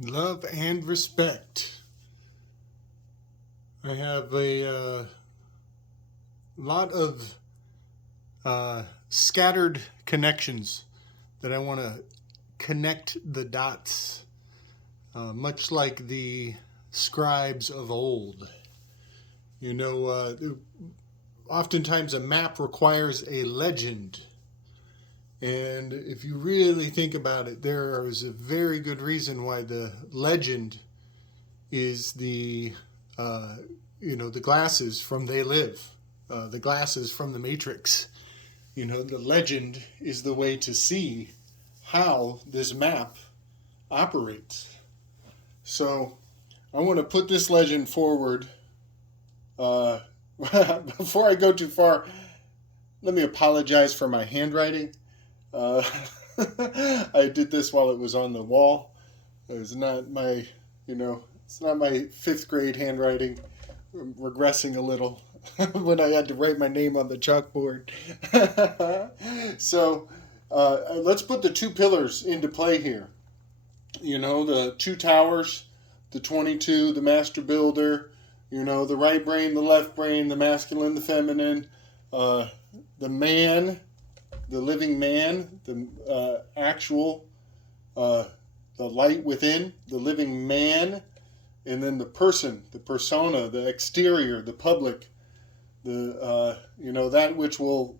Love and respect. I have a lot of scattered connections that I want to connect the dots, much like the scribes of old. You know, oftentimes a map requires a legend. And if you really think about it, there is a very good reason why the legend is uh, the glasses from They Live, the glasses from the Matrix. The legend is the way to see how this map operates. So I want to put this legend forward. Uh, Before I go too far, let me apologize for my handwriting. Uh, I did this while it was on the wall. It's not my, it's not my fifth grade handwriting. I'm regressing a little when I had to write my name on the chalkboard. So let's put the two pillars into play here. The two towers, the 22, the master builder, the right brain, the left brain, the masculine, the feminine, the man, the living man, the actual, the light within, the living man, and then the person, the persona, the exterior, the public, that which will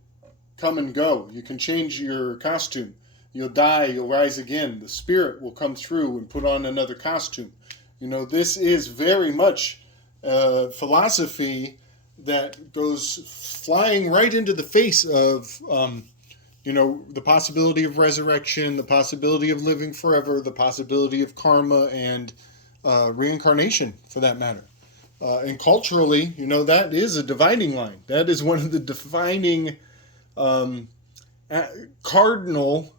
come and go. You can change your costume. You'll die, you'll rise again. The spirit will come through and put on another costume. This is very much philosophy that goes flying right into the face of, the possibility of resurrection, the possibility of living forever, the possibility of karma and reincarnation, for that matter. And culturally, that is a dividing line. That is one of the defining cardinal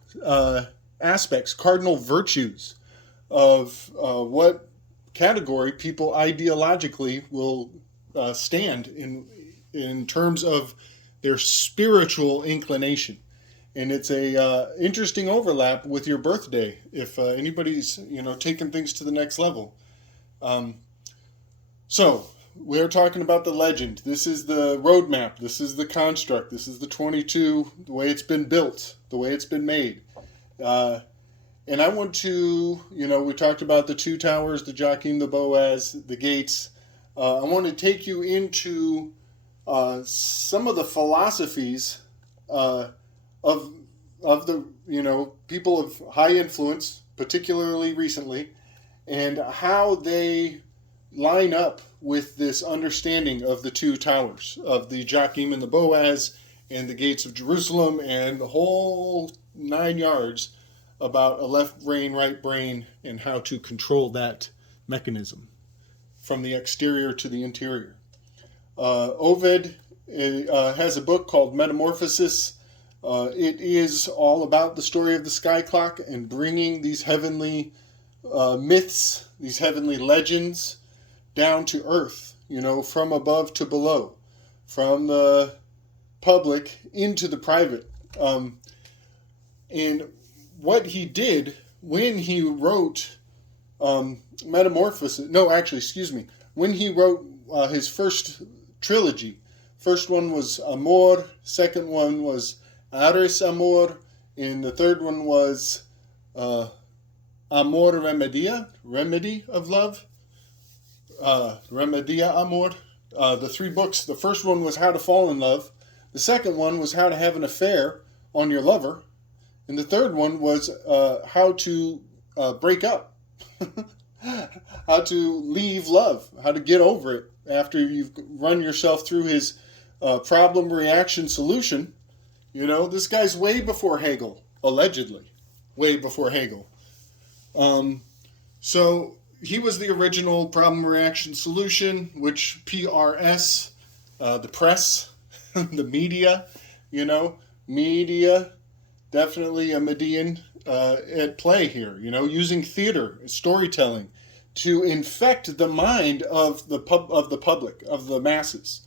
aspects, cardinal virtues of what category people ideologically will stand in terms of their spiritual inclination. And it's a interesting overlap with your birthday if anybody's taking things to the next level. So we're talking about the legend. This is the roadmap. This is the construct. This is the 22, the way it's been built, the way it's been made. And I want to, we talked about the two towers, the Joachim, the Boaz, the gates. I want to take you into some of the philosophies of the people of high influence, particularly recently, and how they line up with this understanding of the two towers, of the Joachim and the Boaz, and the gates of Jerusalem, and the whole 9 yards about a left brain, right brain, and how to control that mechanism from the exterior to the interior. Ovid has a book called Metamorphosis. It is all about the story of the sky clock and bringing these heavenly myths, these heavenly legends down to earth, from above to below, from the public into the private. And what he did when he wrote Metamorphosis, when he wrote his first trilogy. First one was Amor, second one was Aris Amor, and the third one was Amor Remedia, Remedy of Love, Remedia Amor. The three books, the first one was How to Fall in Love, the second one was How to Have an Affair on Your Lover, and the third one was How to Break Up, how to leave love, how to get over it after you've run yourself through his problem, reaction, solution. This guy's way before Hegel, allegedly, way before Hegel. So he was the original problem, reaction, solution, which PRS, the press, the media, media, definitely a Median at play here, using theater, storytelling to infect the mind of the public, of the masses.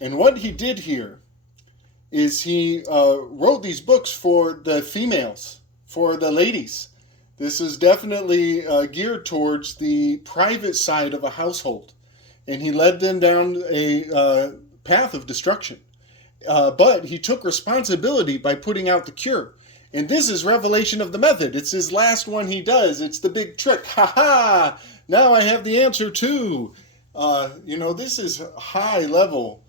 And what he did here is he wrote these books for the females, for the ladies, This is definitely geared towards the private side of a household. And he led them down a path of destruction. But he took responsibility by putting out the cure. And this is revelation of the method. It's his last one he does. It's the big trick. Ha ha! Now I have the answer too. This is high level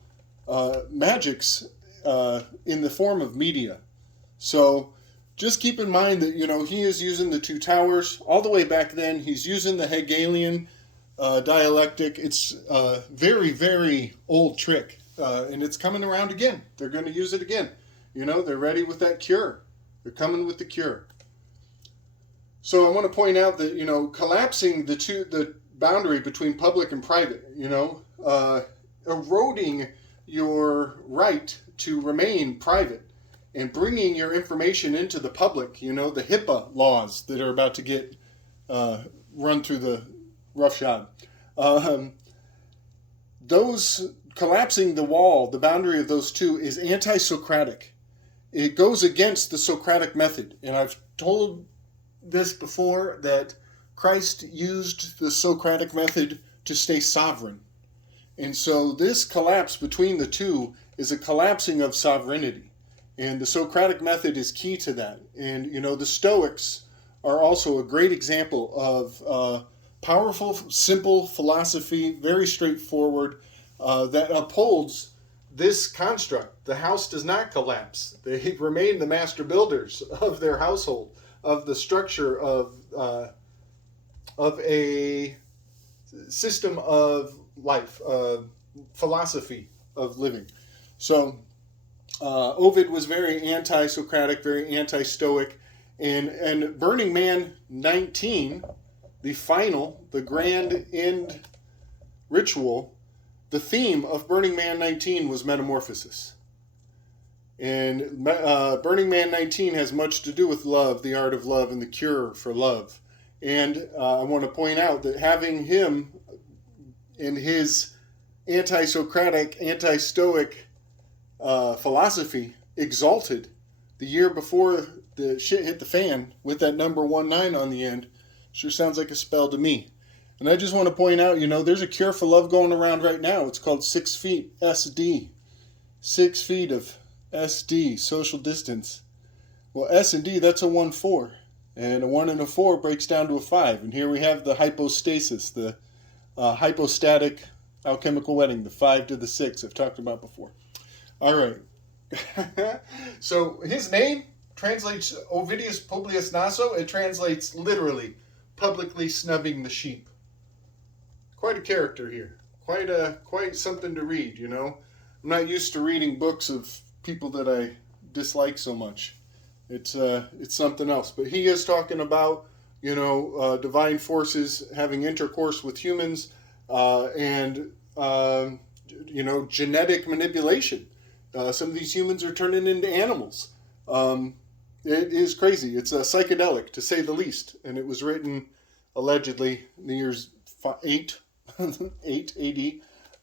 magics in the form of media. So just keep in mind that, he is using the two towers. All the way back then, he's using the Hegelian dialectic. It's a very, very old trick. And it's coming around again. They're going to use it again. They're ready with that cure. They're coming with the cure. So I want to point out that, collapsing the boundary between public and private, eroding your right to remain private and bringing your information into the public, the HIPAA laws that are about to get run through the roughshod. Those collapsing the wall, the boundary of those two, is anti-Socratic. It goes against the Socratic method. And I've told this before, that Christ used the Socratic method to stay sovereign. And so this collapse between the two is a collapsing of sovereignty. And the Socratic method is key to that. And, the Stoics are also a great example of powerful, simple philosophy, very straightforward, that upholds this construct. The house does not collapse. They remain the master builders of their household, of the structure of a system of life, philosophy of living. So Ovid was very anti-Socratic, very anti-Stoic, and Burning Man 19, the grand end ritual, the theme of Burning Man 19 was metamorphosis. And Burning Man 19 has much to do with love, the art of love, and the cure for love. And I want to point out that having him in his anti-Socratic, anti-Stoic philosophy exalted the year before the shit hit the fan with that number 19 on the end, sure sounds like a spell to me. And I just want to point out, there's a cure for love going around right now. It's called 6 feet SD. 6 feet of SD, social distance. Well, S and D, that's a 1-4. And a 1 and a 4 breaks down to a 5. And here we have the hypostasis, the hypostatic alchemical wedding, the 5 to the 6 I've talked about before. All right. So his name translates Ovidius Publius Naso. It translates literally publicly snubbing the sheep. Quite a character here. Quite something to read, I'm not used to reading books of people that I dislike so much. It's something else. But he is talking about, divine forces having intercourse with humans, and genetic manipulation. Some of these humans are turning into animals. It is crazy. It's psychedelic, to say the least. And it was written, allegedly, in the years 8 AD.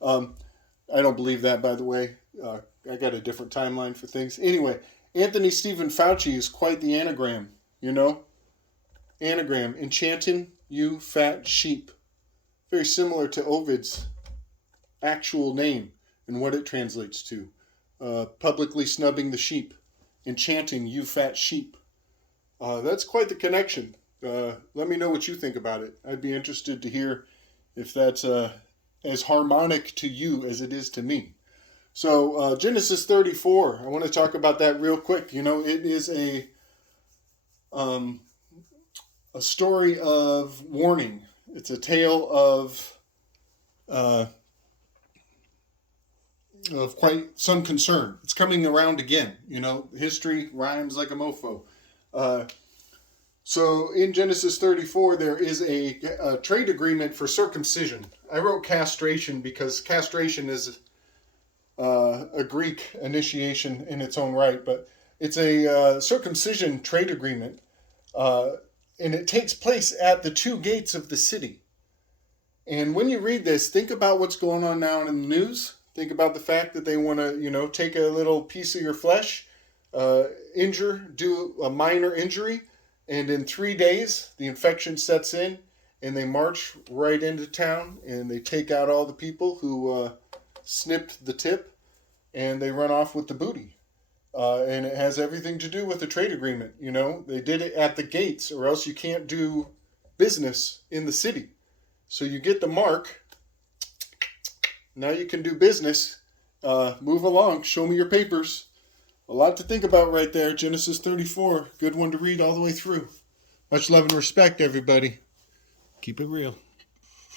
I don't believe that, by the way. I got a different timeline for things. Anyway, Anthony Stephen Fauci is quite the anagram, Anagram, enchanting you fat sheep. Very similar to Ovid's actual name and what it translates to. Publicly snubbing the sheep. Enchanting you fat sheep. That's quite the connection. Let me know what you think about it. I'd be interested to hear if that's as harmonic to you as it is to me. So Genesis 34, I want to talk about that real quick. It is a story of warning. It's a tale of quite some concern. It's coming around again. History rhymes like a mofo. So in Genesis 34, there is a trade agreement for circumcision. I wrote castration because castration is a Greek initiation in its own right, but it's a circumcision trade agreement, and it takes place at the two gates of the city. And when you read this, think about what's going on now in the news. Think about the fact that they want to, take a little piece of your flesh, do a minor injury, And in 3 days, the infection sets in, and they march right into town, and they take out all the people who snipped the tip, and they run off with the booty. And it has everything to do with the trade agreement. You know, they did it at the gates, or else you can't do business in the city. So you get the mark. Now you can do business. Move along. Show me your papers. A lot to think about right there. Genesis 34. Good one to read all the way through. Much love and respect, everybody. Keep it real.